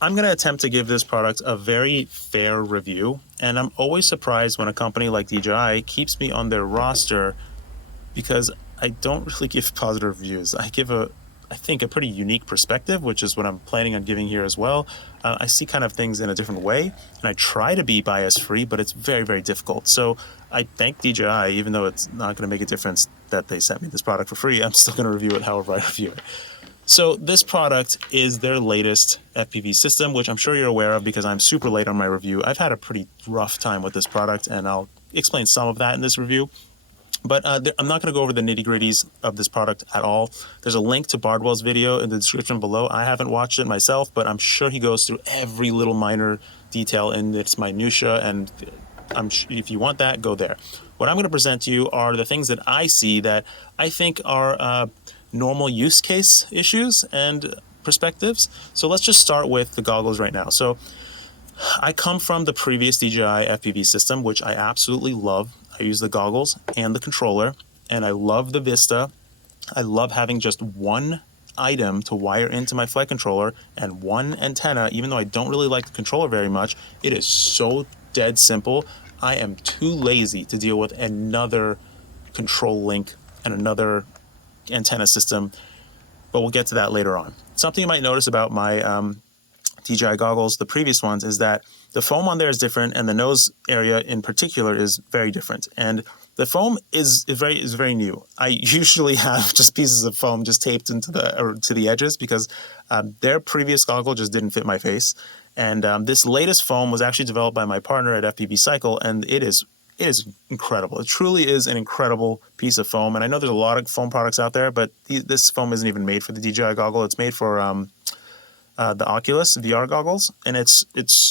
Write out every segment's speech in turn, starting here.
I'm going to attempt to give this product a very fair review, and I'm always surprised when a company like DJI keeps me on their roster because I don't really give positive reviews. I give I think, a pretty unique perspective, which is what I'm planning on giving here as well. I see kind of things in a different way, and I try to be bias-free, but it's very, very difficult. So I thank DJI, even though it's not going to make a difference that they sent me this product for free. I'm still going to review it however I review it. So this product is their latest FPV system, which I'm sure you're aware of because I'm super late on my review. I've had a pretty rough time with this product, and I'll explain some of that in this review. But I'm not going to go over the nitty-gritties of this product at all. There's a link to Bardwell's video in the description below. I haven't watched it myself, but I'm sure he goes through every little minor detail in its minutia, and if you want that, go there. What I'm going to present to you are the things that I see that I think are normal use case issues and perspectives. So let's just start with the goggles right now. So I come from the previous DJI FPV system, which I absolutely love. I use the goggles and the controller, and I love the Vista. I love having just one item to wire into my flight controller and one antenna. Even though I don't really like the controller very much, it is so dead simple. I am too lazy to deal with another control link and another antenna system, but we'll get to that later on. Something you might notice about my DJI goggles, the previous ones, is that the foam on there is different, and the nose area in particular is very different. And the foam is very new. I usually have just pieces of foam just taped into to the edges because their previous goggle just didn't fit my face. And this latest foam was actually developed by my partner at FPVCycle, and it is incredible. It truly is an incredible piece of foam. And I know there's a lot of foam products out there, but this foam isn't even made for the DJI goggle. It's made for the Oculus VR goggles, and it's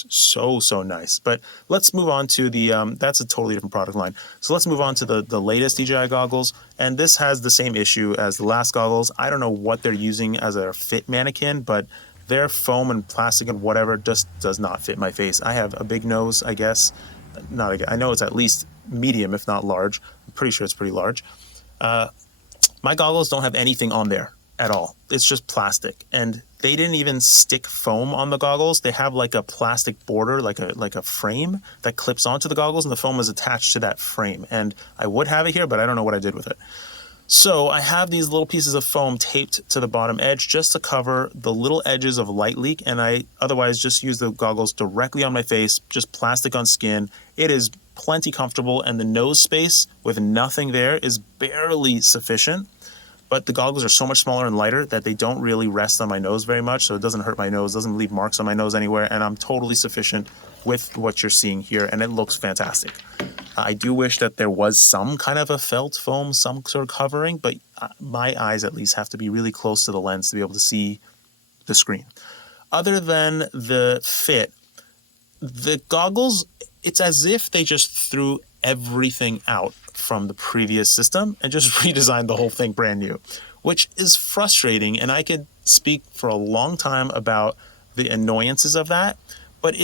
so nice. But let's move on to the that's a totally different product line. So let's move on to the latest DJI goggles, and this has the same issue as the last goggles. I don't know what they're using as a fit mannequin, but their foam and plastic and whatever just does not fit my face. I have a big nose, I guess. I know it's at least medium, if not large. I'm pretty sure it's pretty large. My goggles don't have anything on there at all. It's just plastic, and they didn't even stick foam on the goggles. They have like a plastic border, like a frame that clips onto the goggles, and the foam is attached to that frame. And I would have it here, but I don't know what I did with it. So I have these little pieces of foam taped to the bottom edge just to cover the little edges of light leak, and I otherwise just use the goggles directly on my face, just plastic on skin. It is plenty comfortable, and the nose space with nothing there is barely sufficient. But the goggles are so much smaller and lighter that they don't really rest on my nose very much, so it doesn't hurt my nose, doesn't leave marks on my nose anywhere, and I'm totally sufficient with what you're seeing here, and it looks fantastic. I do wish that there was some kind of a felt foam, some sort of covering, but my eyes at least have to be really close to the lens to be able to see the screen. Other than the fit, the goggles, it's as if they just threw everything out from the previous system and just redesigned the whole thing brand new, which is frustrating. And I could speak for a long time about the annoyances of that, but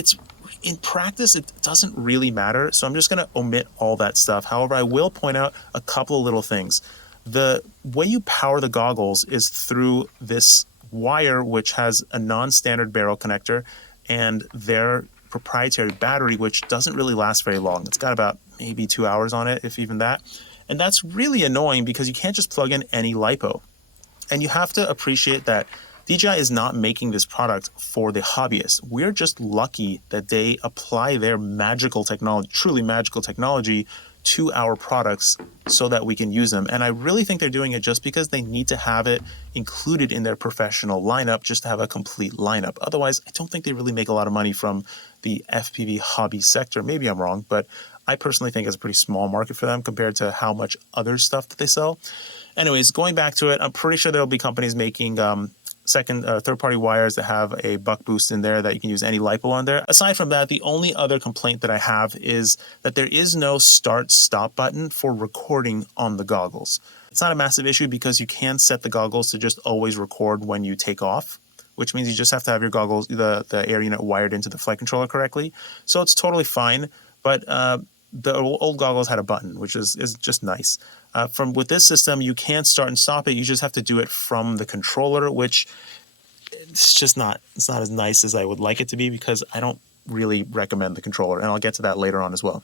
in practice, it doesn't really matter. So I'm just going to omit all that stuff. However, I will point out a couple of little things. The way you power the goggles is through this wire, which has a non-standard barrel connector, and their proprietary battery, which doesn't really last very long. It's got about maybe 2 hours on it, if even that. And that's really annoying because you can't just plug in any LiPo. And you have to appreciate that DJI is not making this product for the hobbyist. We're just lucky that they apply their magical technology, truly magical technology, to our products so that we can use them. And I really think they're doing it just because they need to have it included in their professional lineup, just to have a complete lineup. Otherwise, I don't think they really make a lot of money from the FPV hobby sector. Maybe I'm wrong, but I personally think it's a pretty small market for them compared to how much other stuff that they sell. Anyways, going back to it, I'm pretty sure there'll be companies making third-party wires that have a buck boost in there that you can use any LiPo on there. Aside from that, the only other complaint that I have is that there is no start-stop button for recording on the goggles. It's not a massive issue because you can set the goggles to just always record when you take off, which means you just have to have your goggles, the air unit wired into the flight controller correctly. So it's totally fine, but the old goggles had a button, which is just nice. With this system, you can't start and stop it. You just have to do it from the controller, which it's not as nice as I would like it to be, because I don't really recommend the controller, and I'll get to that later on as well.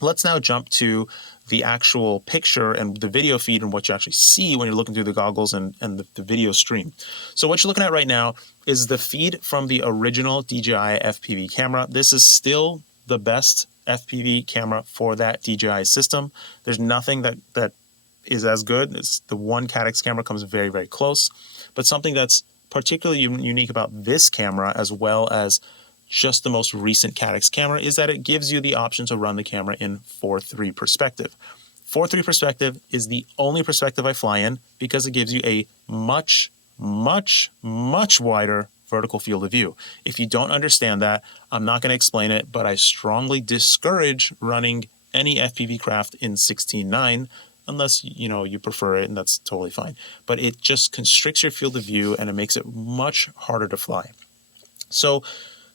Let's now jump to the actual picture and the video feed and what you actually see when you're looking through the goggles and the video stream. So what you're looking at right now is the feed from the original DJI FPV camera. This is still the best FPV camera for that DJI system. There's nothing that is as good. It's the one Caddx camera comes very, very close. But something that's particularly unique about this camera, as well as just the most recent Caddx camera, is that it gives you the option to run the camera in 4:3 perspective. 4:3 perspective is the only perspective I fly in, because it gives you a much, much, much wider vertical field of view. If you don't understand that, I'm not going to explain it, but I strongly discourage running any FPV craft in 16:9, unless you prefer it, and that's totally fine. But it just constricts your field of view, and it makes it much harder to fly. So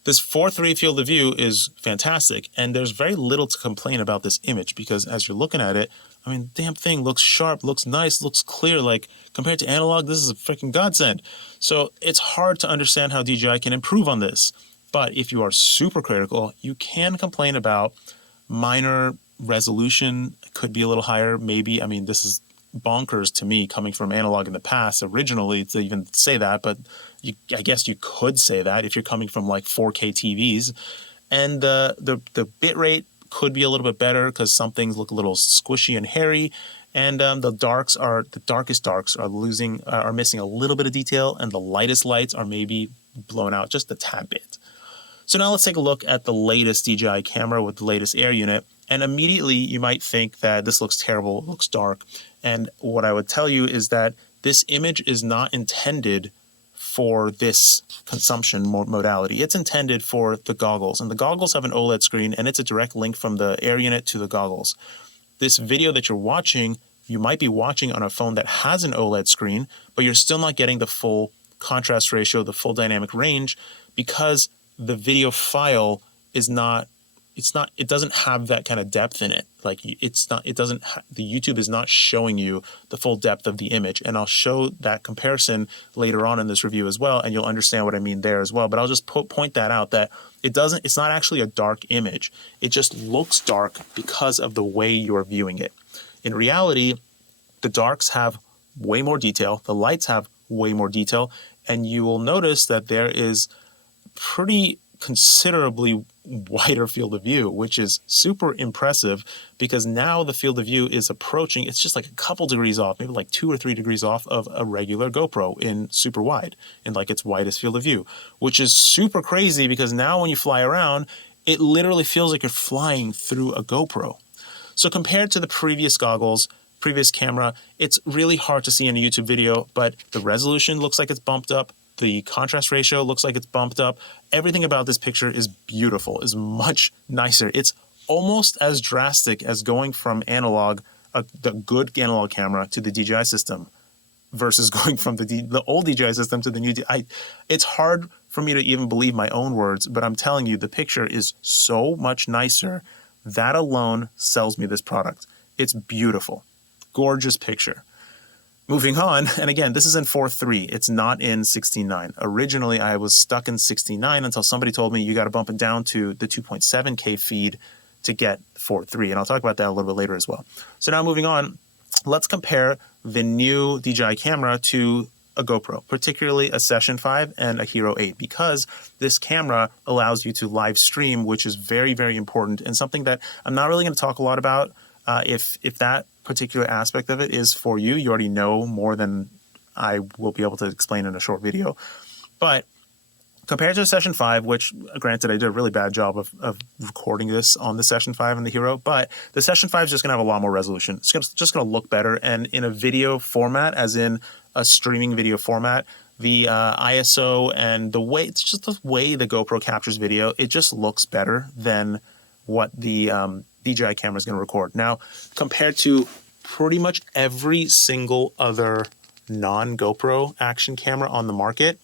this 4:3 field of view is fantastic, and there's very little to complain about this image, because as you're looking at it, I mean, damn thing looks sharp, looks nice, looks clear. Like, compared to analog, this is a freaking godsend. So it's hard to understand how DJI can improve on this. But if you are super critical, you can complain about minor resolution. Could be a little higher, maybe. I mean, this is bonkers to me, coming from analog in the past originally, to even say that, but I guess you could say that if you're coming from like 4K TVs. And the bit rate could be a little bit better, because some things look a little squishy and hairy, and the darkest darks are missing a little bit of detail, and the lightest lights are maybe blown out just a tad bit. So now let's take a look at the latest DJI camera with the latest air unit. And immediately you might think that this looks terrible, it looks dark. And what I would tell you is that this image is not intended for this consumption modality. It's intended for the goggles, and the goggles have an OLED screen, and it's a direct link from the air unit to the goggles. This video that you're watching, you might be watching on a phone that has an OLED screen, but you're still not getting the full contrast ratio, the full dynamic range, because the video file it doesn't have that kind of depth in it. Like, the YouTube is not showing you the full depth of the image. And I'll show that comparison later on in this review as well, and you'll understand what I mean there as well. But I'll just point that out, that it's not actually a dark image. It just looks dark because of the way you're viewing it. In reality, the darks have way more detail, the lights have way more detail, and you will notice that there is pretty considerably wider field of view, which is super impressive, because now the field of view is approaching, it's just like a couple degrees off, maybe like 2 or 3 degrees off of a regular GoPro in super wide, in like its widest field of view, which is super crazy, because now when you fly around, it literally feels like you're flying through a GoPro. So compared to the previous goggles, previous camera, it's really hard to see in a YouTube video, but the resolution looks like it's bumped up. The contrast ratio looks like it's bumped up. Everything about this picture is beautiful, is much nicer. It's almost as drastic as going from analog, the good analog camera, to the DJI system, versus going from the old DJI system to the new. It's hard for me to even believe my own words, but I'm telling you, the picture is so much nicer. That alone sells me this product. It's beautiful. Gorgeous picture. Moving on, and again, this is in 4:3. It's not in 16:9. Originally, I was stuck in 16:9 until somebody told me you got to bump it down to the 2.7K feed to get 4:3, and I'll talk about that a little bit later as well. So now moving on, let's compare the new DJI camera to a GoPro, particularly a Session 5 and a Hero 8, because this camera allows you to live stream, which is very, very important, and something that I'm not really going to talk a lot about. If that particular aspect of it is for you, you already know more than I will be able to explain in a short video. But compared to the Session 5, which granted I did a really bad job of recording this on the Session 5 and the Hero, but the Session 5 is just going to have a lot more resolution. It's just going to look better, and in a video format, as in a streaming video format, the ISO and the way the GoPro captures video, it just looks better than what the DJI camera is going to record. Now, compared to pretty much every single other non-GoPro action camera on the market,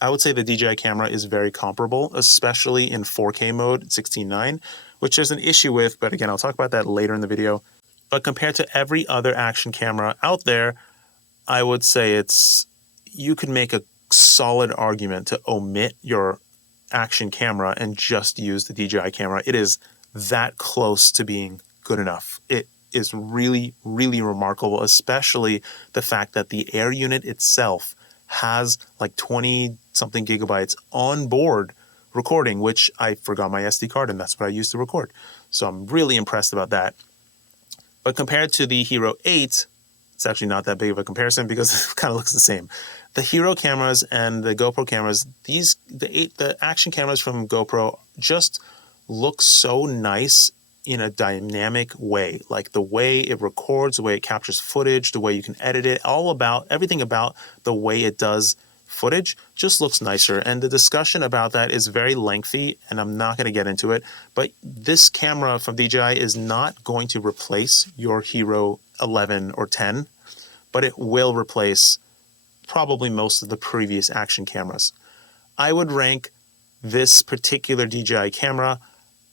I would say the DJI camera is very comparable, especially in 4K mode, 16:9, which there's an issue with, but again, I'll talk about that later in the video. But compared to every other action camera out there, I would say you could make a solid argument to omit your action camera and just use the DJI camera. It is that close to being good enough. It is really, really remarkable, especially the fact that the Air unit itself has like 20 something gigabytes on board recording, which I forgot my SD card and that's what I used to record. So I'm really impressed about that. But compared to the Hero 8, it's actually not that big of a comparison because it kind of looks the same. The Hero cameras and the GoPro cameras, the action cameras from GoPro just look so nice in a dynamic way. Like the way it records, the way it captures footage, the way you can edit it, everything about the way it does footage just looks nicer. And the discussion about that is very lengthy and I'm not going to get into it. But this camera from DJI is not going to replace your Hero 11 or 10, but it will replace probably most of the previous action cameras. I would rank this particular DJI camera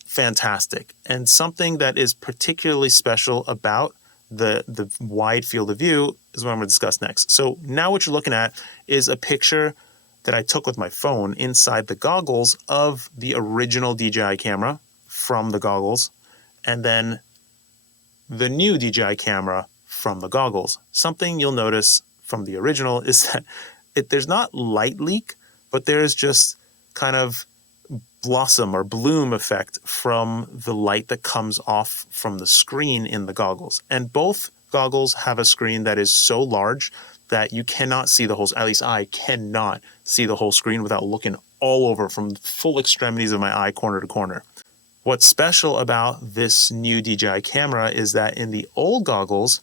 fantastic. And something that is particularly special about the wide field of view is what I'm going to discuss next. So now what you're looking at is a picture that I took with my phone inside the goggles of the original DJI camera from the goggles, and then the new DJI camera from the goggles. Something you'll notice from the original is that there's not light leak, but there's just kind of blossom or bloom effect from the light that comes off from the screen in the goggles. And both goggles have a screen that is so large that you cannot see the whole, at least I cannot see the whole screen without looking all over from full extremities of my eye, corner to corner. What's special about this new DJI camera is that in the old goggles,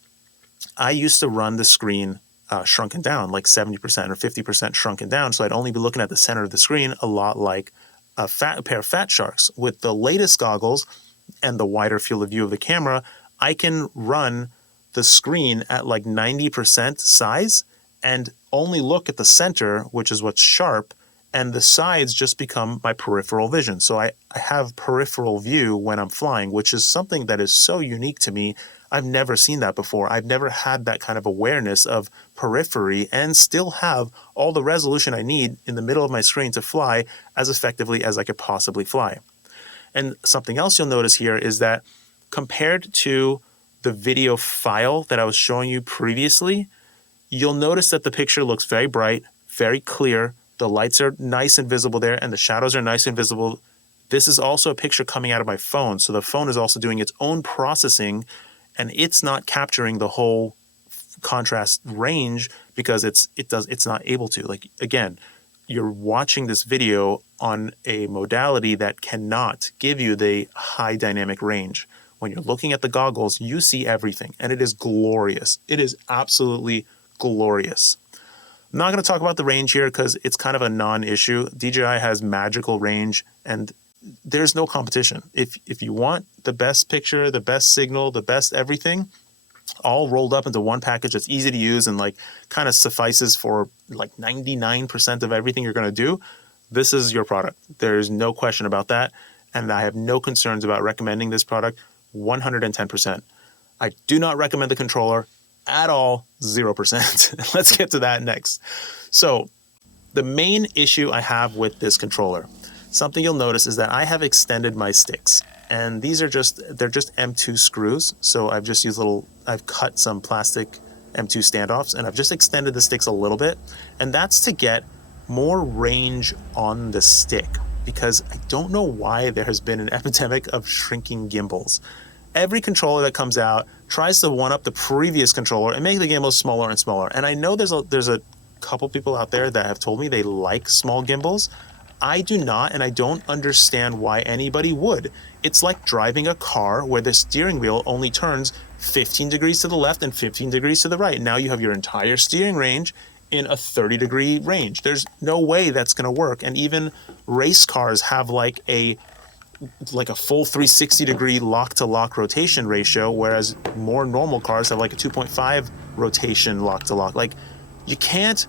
I used to run the screen shrunken down, like 70% or 50% shrunken down. So I'd only be looking at the center of the screen, a lot like a pair of fat sharks. With the latest goggles and the wider field of view of the camera, I can run the screen at like 90% size and only look at the center, which is what's sharp, and the sides just become my peripheral vision. So I have peripheral view when I'm flying, which is something that is so unique to me. I've never seen that before. I've never had that kind of awareness of periphery and still have all the resolution I need in the middle of my screen to fly as effectively as I could possibly fly. And something else you'll notice here is that compared to the video file that I was showing you previously, you'll notice that the picture looks very bright, very clear. The lights are nice and visible there, and the shadows are nice and visible. This is also a picture coming out of my phone, so the phone is also doing its own processing, and it's not capturing the whole contrast range because it's not able to. Like, again, you're watching this video on a modality that cannot give you the high dynamic range. When you're looking at the goggles, you see everything, and it is glorious. It is absolutely glorious. I'm not going to talk about the range here because it's kind of a non-issue. DJI has magical range, and there's no competition. If you want the best picture, the best signal, the best everything, all rolled up into one package that's easy to use and like kind of suffices for like 99% of everything you're going to do, this is your product. There's no question about that, and I have no concerns about recommending this product 110%. I do not recommend the controller at all, 0%. Let's get to that next. So the main issue I have with this controller, something you'll notice is that I have extended my sticks, and they're just M2 screws. So I've cut some plastic M2 standoffs and I've just extended the sticks a little bit. And that's to get more range on the stick, because I don't know why there has been an epidemic of shrinking gimbals. Every controller that comes out tries to one-up the previous controller and make the gimbals smaller and smaller. And I know there's a couple people out there that have told me they like small gimbals. I do not, and I don't understand why anybody would. It's like driving a car where the steering wheel only turns 15 degrees to the left and 15 degrees to the right. Now you have your entire steering range in a 30-degree range. There's no way that's going to work. And even race cars have like a full 360-degree lock-to-lock rotation ratio, whereas more normal cars have like a 2.5 rotation lock-to-lock. Like, you can't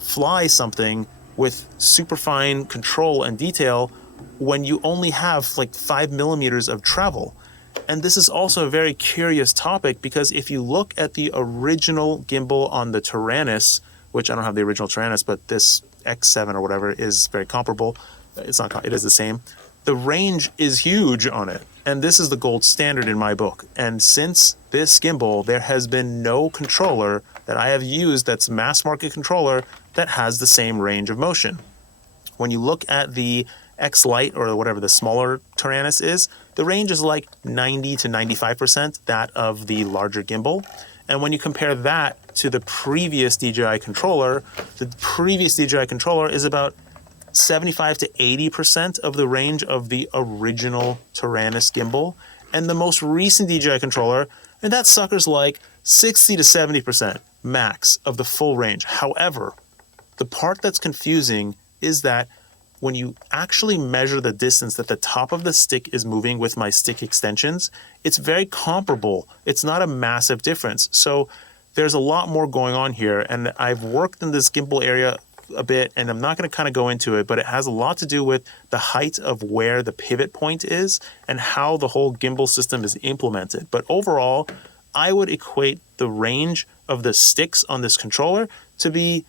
fly something with super fine control and detail when you only have like 5 millimeters of travel. And this is also a very curious topic, because if you look at the original gimbal on the Tyrannus which I don't have the original Tyrannus, but this X7 or whatever is very comparable. It's not, it is the same. The range is huge on it, and this is the gold standard in my book. And since this gimbal, there has been no controller that I have used that's mass market controller that has the same range of motion. When you look at the X Lite or whatever the smaller Tyrannus is, the range is like 90 to 95% that of the larger gimbal. And when you compare that to the previous DJI controller, the previous DJI controller is about 75 to 80% of the range of the original Tyrannus gimbal. And the most recent DJI controller, and that sucker's like 60 to 70% max of the full range. However, the part that's confusing is that when you actually measure the distance that the top of the stick is moving with my stick extensions, it's very comparable. It's not a massive difference. So there's a lot more going on here, and I've worked in this gimbal area a bit, and I'm not going to kind of go into it, but it has a lot to do with the height of where the pivot point is and how the whole gimbal system is implemented. But overall, I would equate the range of the sticks on this controller to be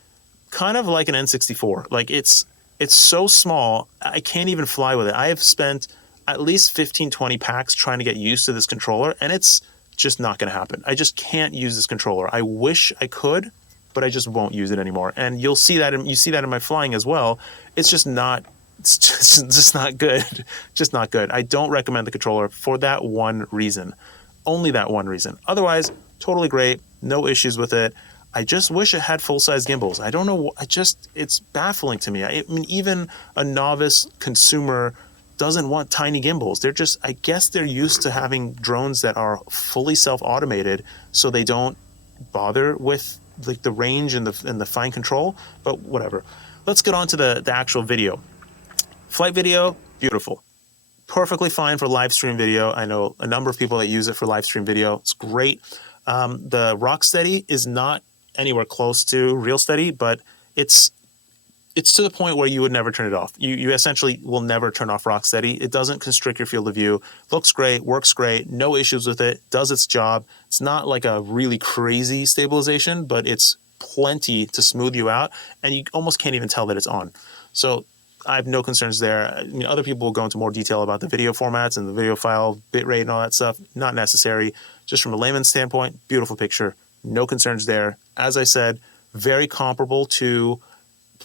kind of like an N64. Like it's so small, I can't even fly with it. I have spent at least 15, 20 packs trying to get used to this controller, and it's just not going to happen. I just can't use this controller. I wish I could, but I just won't use it anymore. And you'll see that, you see that in my flying as well. It's just not good. Just not good. I don't recommend the controller for that one reason. Only that one reason. Otherwise, totally great. No issues with it. I just wish it had full-size gimbals. I don't know. It's baffling to me. I mean, even a novice consumer doesn't want tiny gimbals. They're just, I guess they're used to having drones that are fully self-automated, so they don't bother with like the range and the fine control, but whatever. Let's get on to the actual video. Flight video, beautiful. Perfectly fine for live stream video. I know a number of people that use it for live stream video. It's great. The RockSteady is not anywhere close to RealSteady, but it's to the point where you would never turn it off. You essentially will never turn off RockSteady. It doesn't constrict your field of view. Looks great, works great, no issues with it, does its job. It's not like a really crazy stabilization, but it's plenty to smooth you out, and you almost can't even tell that it's on. So I have no concerns there. I mean, other people will go into more detail about the video formats and the video file bitrate and all that stuff. Not necessary. Just from a layman's standpoint, beautiful picture. No concerns there. As I said, very comparable to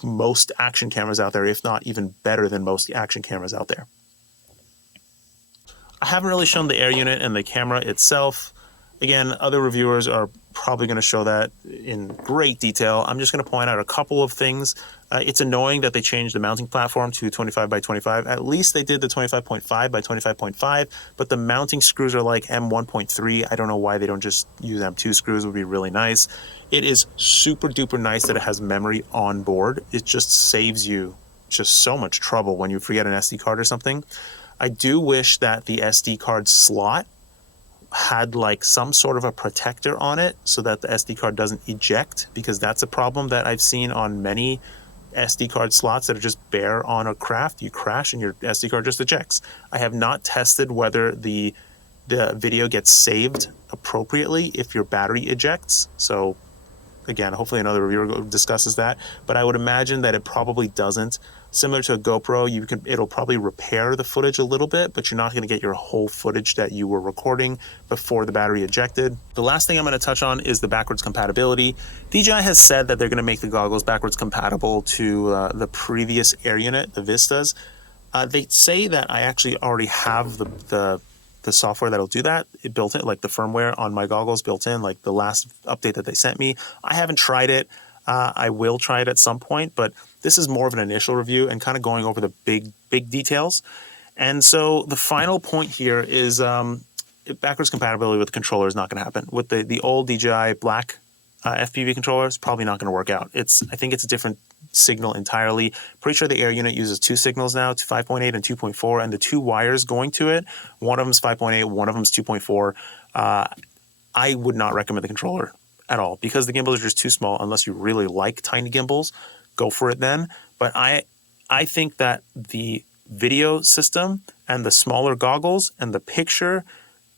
most action cameras out there, if not even better than most action cameras out there. I haven't really shown the air unit and the camera itself. Again, other reviewers are probably going to show that in great detail. I'm just going to point out a couple of things. It's annoying that they changed the mounting platform to 25 by 25. At least they did the 25.5 by 25.5, but the mounting screws are like M1.3. I don't know why they don't just use M2 screws. It would be really nice. It is super duper nice that it has memory on board. It just saves you just so much trouble when you forget an SD card or something. I do wish that the SD card slot had like some sort of a protector on it so that the SD card doesn't eject, because that's a problem that I've seen on many SD card slots that are just bare on a craft. You crash and your SD card just ejects. I have not tested whether the video gets saved appropriately if your battery ejects. So again, hopefully another reviewer discusses that, but I would imagine that it probably doesn't. Similar to a GoPro, it'll probably repair the footage a little bit, but you're not going to get your whole footage that you were recording before the battery ejected. The last thing I'm going to touch on is the backwards compatibility. DJI has said that they're going to make the goggles backwards compatible to the previous air unit, the Vistas. They say that I actually already have the software that'll do that. It built in, like the firmware on my goggles built in, like the last update that they sent me. I haven't tried it. I will try it at some point, but this is more of an initial review and kind of going over the big details. And so the final point here is backwards compatibility with the controller is not going to happen. With the old DJI black FPV controller, it's probably not going to work out. I think it's a different signal entirely. Pretty sure the air unit uses two signals now, 5.8 and 2.4, and the two wires going to it, one of them is 5.8, one of them is 2.4. I would not recommend the controller at all because the gimbals are just too small. Unless you really like tiny gimbals, go for it then. But I think that the video system and the smaller goggles and the picture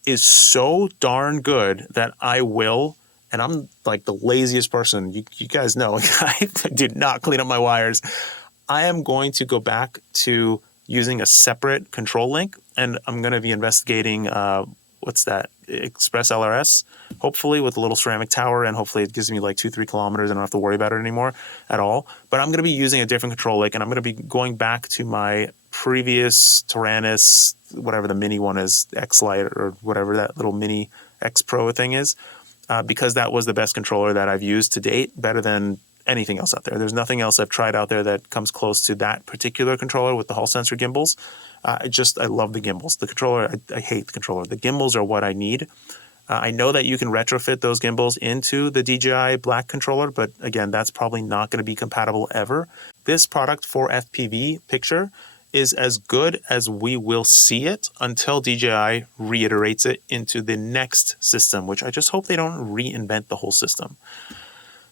is so darn good that I will and I'm like the laziest person. You guys know, I do not clean up my wires. I am going to go back to using a separate control link, and I'm going to be investigating, what's that, Express LRS, hopefully with a little ceramic tower, and hopefully it gives me like 2-3 kilometers. I don't have to worry about it anymore at all. But I'm going to be using a different control link, and I'm going to be going back to my previous Tyrannus, whatever the mini one is, X Lite or whatever that little mini X Pro thing is, because that was the best controller that I've used to date, better than anything else out there. There's nothing else I've tried out there that comes close to that particular controller with the Hall sensor gimbals. I love the gimbals. The controller, I hate the controller. The gimbals are what I need. I know that you can retrofit those gimbals into the DJI Black controller, but again, that's probably not going to be compatible ever. This product for FPV picture is as good as we will see it until DJI reiterates it into the next system, which I just hope they don't reinvent the whole system.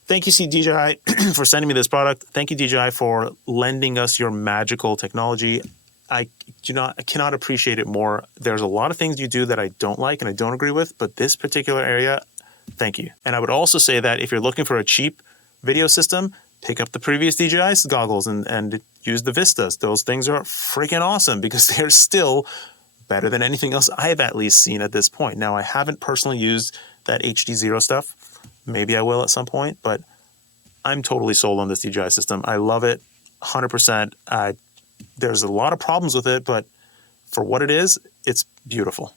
Thank you, DJI, for sending me this product. Thank you, DJI, for lending us your magical technology. I cannot appreciate it more. There's a lot of things you do that I don't like and I don't agree with, but this particular area, thank you. And I would also say that if you're looking for a cheap video system, pick up the previous DJI's goggles and use the Vistas. Those things are freaking awesome because they're still better than anything else I've at least seen at this point. Now, I haven't personally used that HD0 stuff. Maybe I will at some point, but I'm totally sold on this DJI system. I love it 100%. There's a lot of problems with it, but for what it is, it's beautiful.